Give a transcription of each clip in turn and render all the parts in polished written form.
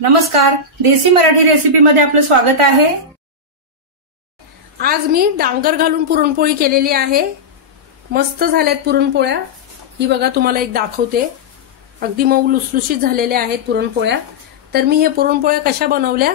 नमस्कार, देसी मराठी रेसिपी मध्ये आपलं स्वागत आहे। आज मी डांगर घालून पुरणपोळी केलेली आहे। मस्त झाल्यात पुरणपोळ्या। ही बघा तुम्हाला एक दाखवते। अगदी मऊ लुसलुशीत झालेल्या आहेत पुरणपोळ्या। तर मी हे पुरणपोळ्या कशा बनवल्या,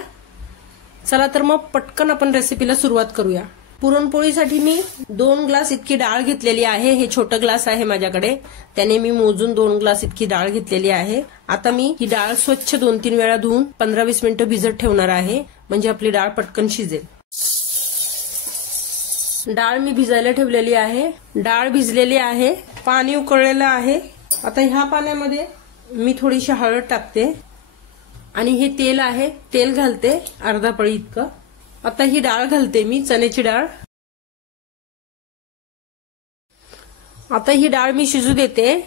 चला तर मग पटकन आपण रेसिपीला सुरुवात करूया। पुरणपोळीसाठी मी 2 ग्लास इतकी डाळ घेतलेली आहे। हे छोटा ग्लास आहे माझ्याकडे, त्याने मी मोजून 2 ग्लास इतकी डाळ घेतलेली आहे। आता मी ही डाळ स्वच्छ 2-3 वेळा धुवून 15-20 मिनिटं भिजत ठेवणार आहे, म्हणजे आपली डाळ पटकन शिजेल। डाळ मी भिजायला ठेवलेली आहे। डाळ भिजलेली आहे, पाणी उकळलेलं आहे। आता ह्या पाण्यामध्ये मी थोडीशी हळद टाकते आणि हे तेल आहे, तेल घालते अर्धा पळी इतकं। आता ही डाळ घालते मी, चण्याची डाळ। आता ही डाळ मी शिजू देते।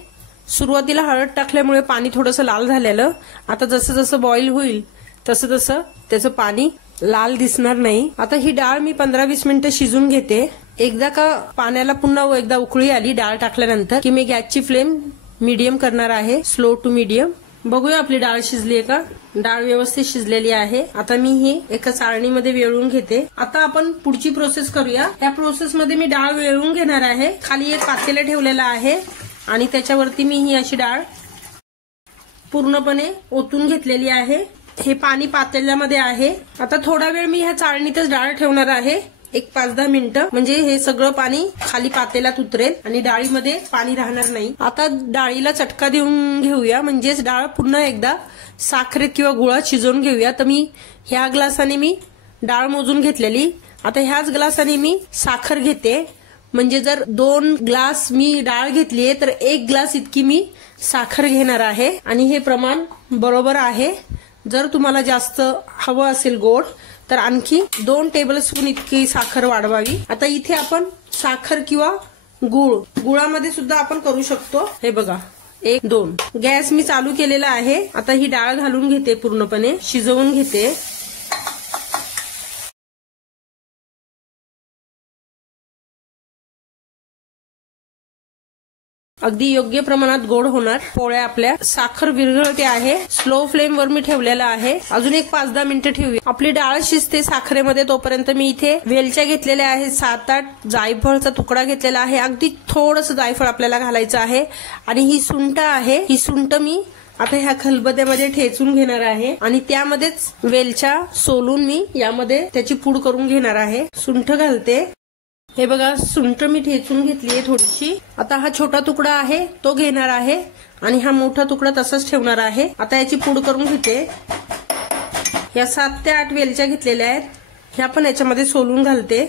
सुरुवातीला हळद टाकल्यामुळे पाणी थोडंसं लाल झालेलं, आता जसं जसं बॉईल होईल तसं तसं त्याचं पाणी लाल दिसणार नाही। आता ही डाळ मी 15-20 मिनिटं शिजून घेते। एकदा का पाण्याला पुन्हा एकदा उकळी आली डाळ टाकल्यानंतर की मी गॅसची फ्लेम मीडियम करणार आहे, स्लो टू मीडियम। बघूया आपली डाळ शिजली का। डाळ व्यवस्थित शिजलेली आहे। आता मी ही एका चाळणीमध्ये वेळून घेते। आता आपण पुढची प्रोसेस करूया। त्या प्रोसेस मध्ये मी डाळ वेळून घेणार आहे। खाली एक पातेलं ठेवलेलं आहे आणि त्याच्यावरती मी ही अशी डाळ पूर्णपणे ओतून घेतलेली आहे। हे पाणी पातेल्यामध्ये आहे। आता थोडा वेळ मी ह्या चाळणीतच डाळ ठेवणार आहे, एक 5-10 मिनिटं, म्हणजे हे सगळं पाणी खाली पातेल्यात उतरेल आणि डाळीमध्ये पाणी राहणार नाही। आता डाळीला चटका देऊन घेऊया, म्हणजेच डाळ पुन्हा एकदा साखरेत किंवा गुळात शिजवून घेऊया। तर मी ह्या ग्लासाने मी डाळ मोजून घेतलेली, आता ह्याच ग्लासाने मी साखर घेते। म्हणजे जर 2 ग्लास मी डाळ घेतलीये तर 1 ग्लास इतकी मी साखर घेणार आहे आणि हे प्रमाण बरोबर आहे। जर तुम्हाला जास्त हवं असेल गोड तर आणखी 2 टेबलस्पून इतकी साखर वाढवावी। आता इथे आपण साखर किंवा गुळामध्ये सुद्धा आपण करू शकतो। हे बघा 1-2 गॅस मी चालू केलेला आहे। आता ही डाळ घालून घेते, पूर्णपणे शिजवून घेते। अगदी योग्य प्रमाणात गोड होणार पोळ्या आपल्या। साखर विरघळते आहे, स्लो फ्लेम वर मी ठेवलेला आहे। अजून एक 5-10 मिनिटं ठेवूया। आपली डाळ शिजते साखरेमध्ये, तोपर्यंत मी इथे वेलच्या घेतलेल्या आहेत 7-8, जायफळचा तुकडा घेतलेला आहे। अगदी थोडंसं जायफळ आपल्याला घालायचं आहे आणि ही सुंठ आहे, ही सुंठ मी आता ह्या खलबत्त्यामध्ये ठेचून घेणार आहे आणि त्यामध्येच वेलच्या सोलून मी यामध्ये त्याची पूड करून घेणार आहे। सुंठ घालते। हे बघा सुंठ मी ठेचून घेतलीये थोडीशी। आता हा छोटा तुकडा आहे तो घेणार आहे आणि हा मोठा तुकडा तसाच ठेवणार आहे। आता याची पूड करून घेते। या 7 ते 8 वेलच्या घेतलेल्या आहेत, ह्या पण याच्यामध्ये सोलून घालते।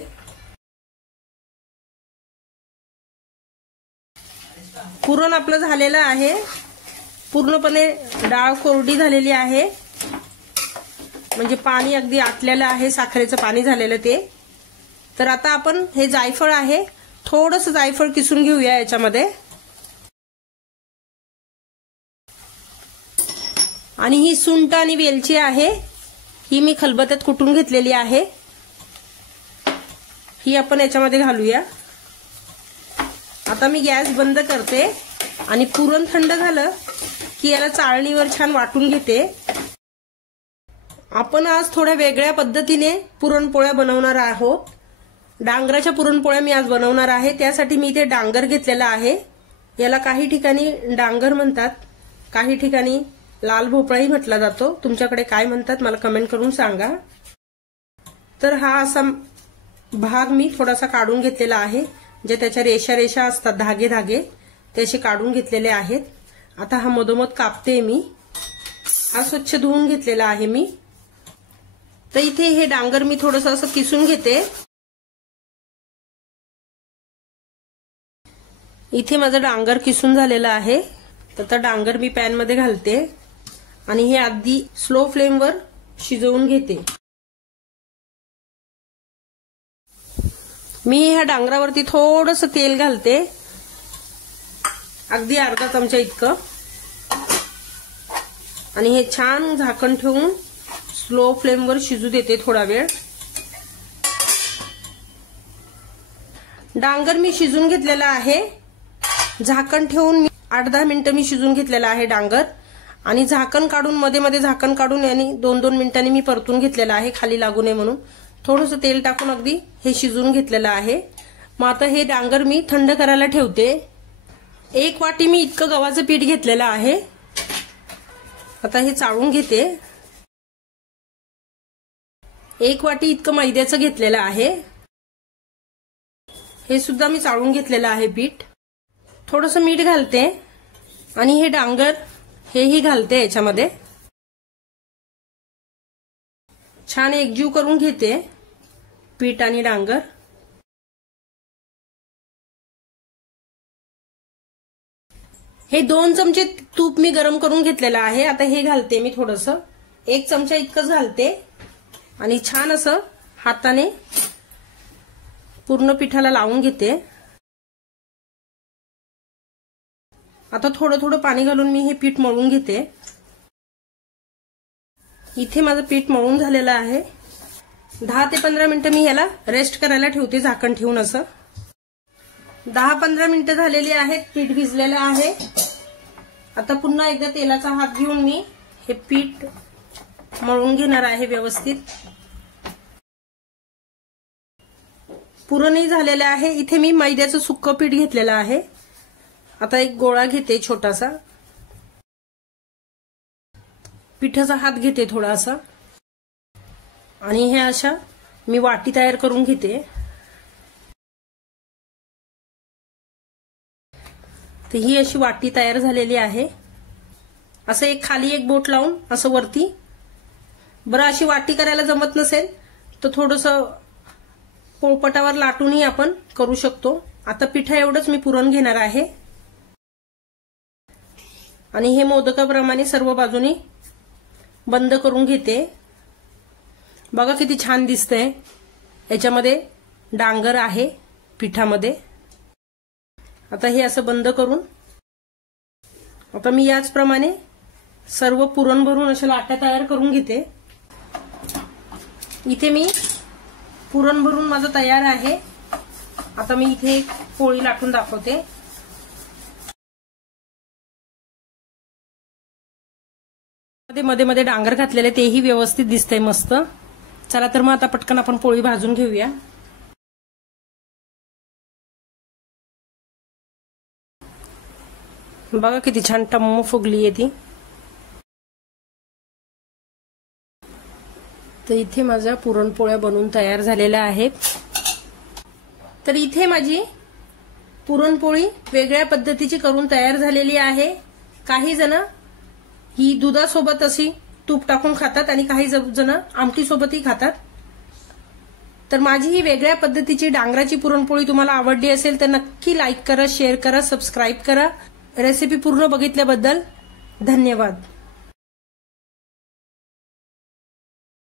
पुरण आपलं झालेलं आहे, पूर्णपणे डाळ कोरडी झालेली आहे, म्हणजे पाणी अगदी आटलेलं आहे, साखरेचं पाणी झालेलं ते। तर आता आपण हे जायफळ आहे, थोडंसं जायफळ किसून घेऊया याच्यामध्ये आणि ही सुंठ आणि वेलची आहे, ही मी खलबत्त्यात कुटून घेतलेली आहे, ही आपण याच्यामध्ये घालूया। आता मी गॅस बंद करते आणि पुरण थंड झालं की याला चाळणीवर छान वाटून घेते। आपण आज थोड्या वेगळ्या पद्धतीने पुरणपोळ्या बनवणार आहोत। डांगराच्या पुरणपोळ्या मी आज बनवणार आहे। त्यासाठी मी इथे डांगर घेतलेला आहे। याला काही ठिकाणी डांगर म्हणतात, काही ठिकाणी लाल भोपळाही म्हटला जातो। तुमच्याकडे काय म्हणतात मला कमेंट करून सांगा। तर हा असा भाग मी थोडासा काढून घेतलेला आहे, जे त्याच्या रेषा रेषा असतात, धागे धागे, ते असे काढून घेतलेले आहेत। आता हा मधोमध कापते मी। हा स्वच्छ धुवून घेतलेला आहे मी। तर इथे हे डांगर मी थोडंसं असं किसून घेते। इथे माझं डांगर किसून झालेलं आहे। तर डांगर मी पॅन मध्ये घालते आणि हे अगदी स्लो फ्लेम वर शिजवून घेते। मी ह्या डांगरावरती थोडंसं तेल घालते, अगदी अर्धा चमचा इतकं, आणि हे छान झाकण ठेवून स्लो फ्लेम वर शिजू देते थोडा वेळ। डांगर मी शिजून घेतलेला आहे, झाकण ठेवून 8-10 मिनिटं मी शिजून घेतलेला आहे डांगर। आणि झाकण काढून मध्ये मध्ये झाकण काढून याने 2-2 मिनिटांनी मी परतून घेतलेलं आहे, खाली लागू नये म्हणून. थोडंसं तेल टाकून अगदी हे शिजवून घेतलेलं आहे. मग आता हे डांगर मी थंड करायला ठेवते. 1 वाटी मी इतकं गव्हाचं पीठ घेतलेलं आहे. आता हे चाळून घेते. 1 वाटी इतकं मैद्याचं घेतलेलं आहे. हे सुद्धा मी चाळून घेतलेलं आहे पीठ. थोडंसं मीठ घालते आणि हे डांगर हेही घालते याच्यामध्ये. छान एकजीव करून घेते पीठ आणि डांगर. हे 2 चमचे तूप मी गरम करून घेतलेलं आहे. आता हे घालते मी थोडंसं, 1 चमचा इतकंच घालते आणि छान असं हाताने पूर्ण पिठाला लावून घेते. आता थोडं थोडं पाणी घालून मी हे पीठ मळून घेते. इथे माझं पीठ मळून झालेलं आहे. 10 ते 15 मिनिटं मी याला रेस्ट करायला ठेवते झाकण ठेवून. असं 10-15 मिनिटं झालेली आहेत. पीठ भिजलेलं आहे. आता पुन्हा एकदा तेलाचा हात घेऊन मी हे पीठ मळून घेणार आहे व्यवस्थित. पुरणही झालेलं आहे. इथे मी मैद्याचं सुक्कं पीठ घेतलेलं आहे. आता एक गोळा घेते छोटासा, पिठाचा हात घेते थोडासा आणि हे अशा मी वाटी तयार करून घेते. तर ही अशी वाटी तयार झालेली आहे. असं एक खाली एक बोट लावून असं वरती. बरं, अशी वाटी करायला जमत नसेल तर थोडंसं पोळपटावर लाटूनही आपण करू शकतो. आता पिठा एवढंच मी पुरण घेणार आहे आणि हे मोदकाप्रमाणे सर्व बाजूनी बंद करून घेते. बघा किती छान दिसतंय. याच्यामध्ये डांगर आहे पिठामध्ये. आता हे असं बंद करून आता मी याचप्रमाणे सर्व पुरण भरून अशा लाट्या तयार करून घेते. इथे मी पुरण भरून माझं तयार आहे. आता मी इथे एक पोळी लाटून दाखवते. मध्ये मध्ये डांगर घातलेले तेही व्यवस्थित दिसतंय मस्त. चला तर मग आता पटकन आपण पोळी भाजून घेऊया. बघा किती छान टम्म फुगली आहे ती. तर इथे माझ्या पुरणपोळ्या बनवून तयार झालेल्या आहेत. तर इथे माझी पुरणपोळी वेगळ्या पद्धतीची करून तयार झालेली आहे. काही जण ही दुधासोबत अशी तूप टाकून खातात आणि काही जण आमटी सोबतही खातात. तर माझी ही वेगळ्या पद्धतीची डांगराची पुरणपोळी तुम्हाला आवडली असेल तर नक्की लाईक करा, शेअर करा, सबस्क्राईब करा. रेसिपी पूर्ण बघितल्याबद्दल धन्यवाद.